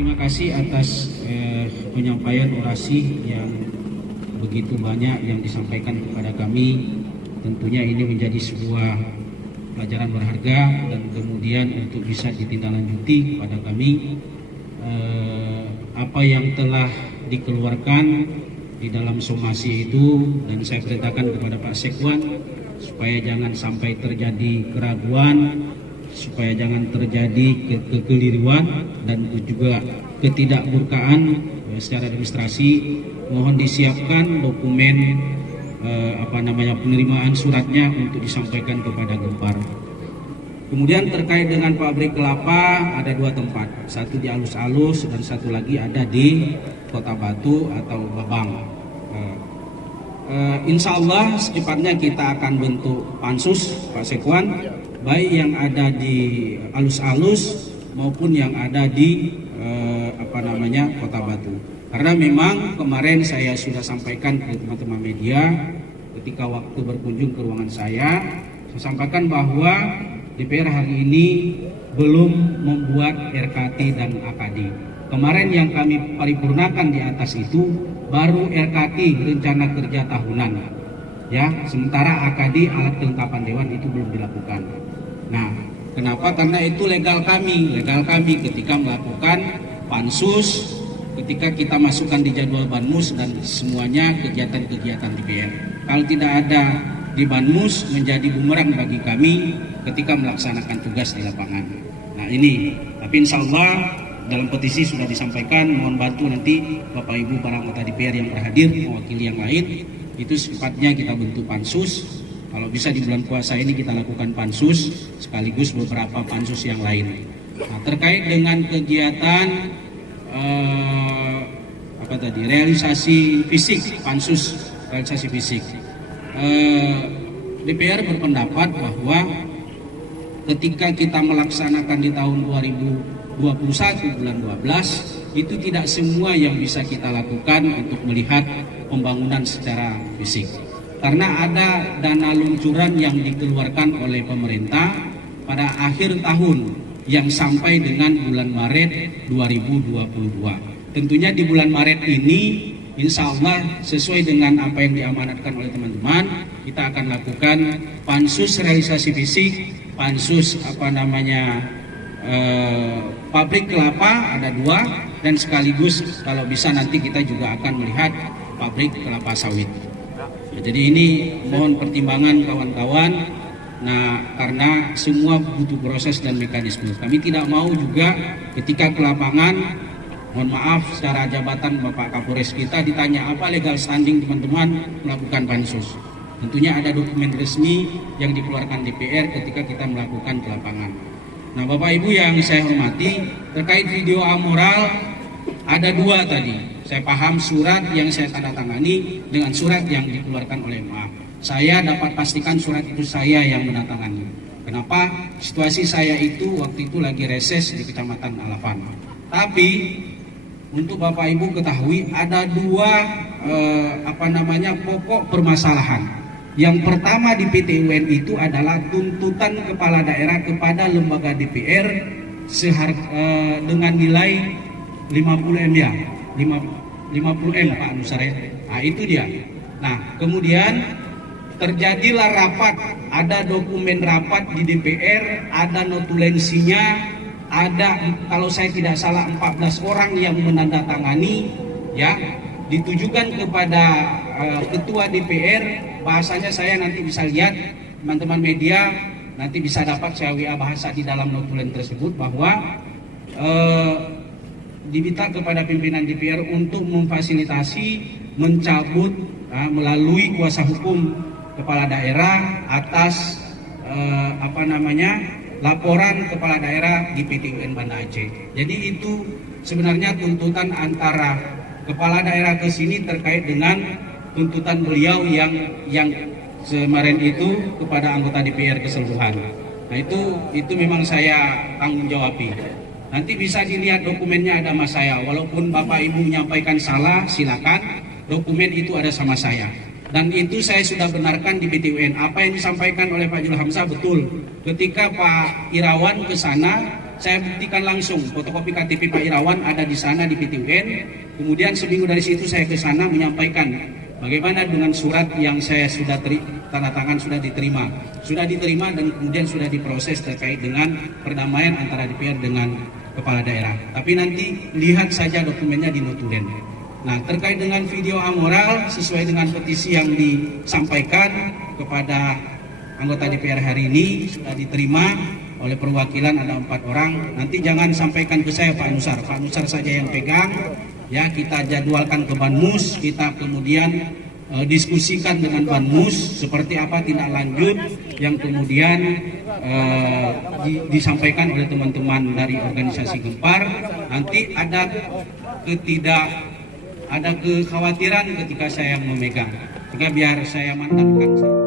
terima kasih atas penyampaian orasi yang begitu banyak yang disampaikan kepada kami. Tentunya ini menjadi sebuah pelajaran berharga dan kemudian untuk bisa ditindaklanjuti kepada kami apa yang telah dikeluarkan di dalam somasi itu, dan saya perintahkan kepada Pak Sekwan supaya jangan sampai terjadi keraguan, supaya jangan terjadi kekeliruan dan juga ketidakmurkaan secara administrasi. Mohon disiapkan dokumen penerimaan suratnya untuk disampaikan kepada Gempar. Kemudian terkait dengan pabrik kelapa, ada 2 tempat, satu di Alus-Alus dan satu lagi ada di Kota Batu atau Babang. Insya Allah secepatnya kita akan bentuk pansus, Pak Sekwan, baik yang ada di Alus-Alus maupun yang ada di Kota Batu. Karena memang kemarin saya sudah sampaikan ke teman-teman media ketika waktu berkunjung ke ruangan saya sampaikan bahwa DPR hari ini belum membuat RKT dan AKD. Kemarin yang kami paripurnakan di atas itu baru RKT, rencana kerja tahunan. Ya, sementara AKD, alat kelengkapan dewan, itu belum dilakukan. Nah, kenapa? Karena itu legal kami ketika melakukan pansus, ketika kita masukkan di jadwal Banmus dan semuanya kegiatan-kegiatan DPR. Kalau tidak ada di Banmus, menjadi bumerang bagi kami ketika melaksanakan tugas di lapangan. Nah ini, tapi insya Allah dalam petisi sudah disampaikan, mohon bantu nanti Bapak Ibu para anggota DPR yang berhadir, mewakili yang lain, itu secepatnya kita bentuk pansus. Kalau bisa di bulan puasa ini kita lakukan pansus, sekaligus beberapa pansus yang lain. Nah, terkait dengan kegiatan realisasi fisik, pansus realisasi fisik, DPR berpendapat bahwa ketika kita melaksanakan di tahun 2021 bulan 12, itu tidak semua yang bisa kita lakukan untuk melihat pembangunan secara fisik. Karena ada dana luncuran yang dikeluarkan oleh pemerintah pada akhir tahun yang sampai dengan bulan Maret 2022. Tentunya di bulan Maret ini insya Allah sesuai dengan apa yang diamanatkan oleh teman-teman, kita akan lakukan pansus realisasi fisik, pansus pabrik kelapa ada 2, dan sekaligus kalau bisa nanti kita juga akan melihat pabrik kelapa sawit. Nah, jadi ini mohon pertimbangan kawan-kawan. Nah, karena semua butuh proses dan mekanisme. Kami tidak mau juga ketika ke lapangan, mohon maaf secara jabatan Bapak Kapolres kita ditanya apa legal standing teman-teman melakukan pansus. Tentunya ada dokumen resmi yang dikeluarkan DPR ketika kita melakukan ke lapangan. Nah, Bapak Ibu yang saya hormati, terkait video amoral ada 2 tadi. Saya paham surat yang saya tanda tangani dengan surat yang dikeluarkan oleh MA. Saya dapat pastikan surat itu saya yang menandatangani. Kenapa? Situasi saya itu waktu itu lagi reses di Kecamatan Alapan. Tapi untuk Bapak Ibu ketahui ada 2 pokok permasalahan. Yang pertama di PT UN itu adalah tuntutan kepala daerah kepada lembaga DPR dengan nilai 50 M ya, 50 M Pak Nusare. Nah itu dia. Nah kemudian terjadilah rapat, ada dokumen rapat di DPR, ada notulensinya, ada kalau saya tidak salah 14 orang yang menandatangani, ya, ditujukan kepada ketua DPR. Bahasanya saya nanti bisa lihat, teman-teman media nanti bisa dapat saya WA bahasa di dalam notulen tersebut bahwa diminta kepada pimpinan DPR untuk memfasilitasi mencabut melalui kuasa hukum kepala daerah atas laporan kepala daerah di PT UN Banda Aceh. Jadi itu sebenarnya tuntutan antara kepala daerah ke sini terkait dengan tuntutan beliau yang kemarin itu kepada anggota DPR keseluruhan. Nah itu memang saya tanggung jawabi. Nanti bisa dilihat dokumennya ada sama saya. Walaupun Bapak Ibu menyampaikan salah, silakan. Dokumen itu ada sama saya. Dan itu saya sudah benarkan di PT UN. Apa yang disampaikan oleh Pak Jul Hamzah betul. Ketika Pak Irawan ke sana, saya buktikan langsung fotokopi KTP Pak Irawan ada di sana di PT UN. Kemudian seminggu dari situ saya ke sana menyampaikan bagaimana dengan surat yang saya sudah tanda tangan sudah diterima dan kemudian sudah diproses terkait dengan perdamaian antara DPR dengan kepala daerah. Tapi nanti lihat saja dokumennya di notulen. Nah, terkait dengan video amoral sesuai dengan petisi yang disampaikan kepada anggota DPR hari ini sudah diterima oleh perwakilan ada 4 orang. Nanti jangan sampaikan ke saya Pak Nusar saja yang pegang. Ya, kita jadwalkan ke Banmus, kita kemudian diskusikan dengan Banmus seperti apa tindak lanjut yang kemudian disampaikan oleh teman-teman dari organisasi Gempar. Nanti ada kekhawatiran ketika saya memegang, sehingga biar saya mantapkan.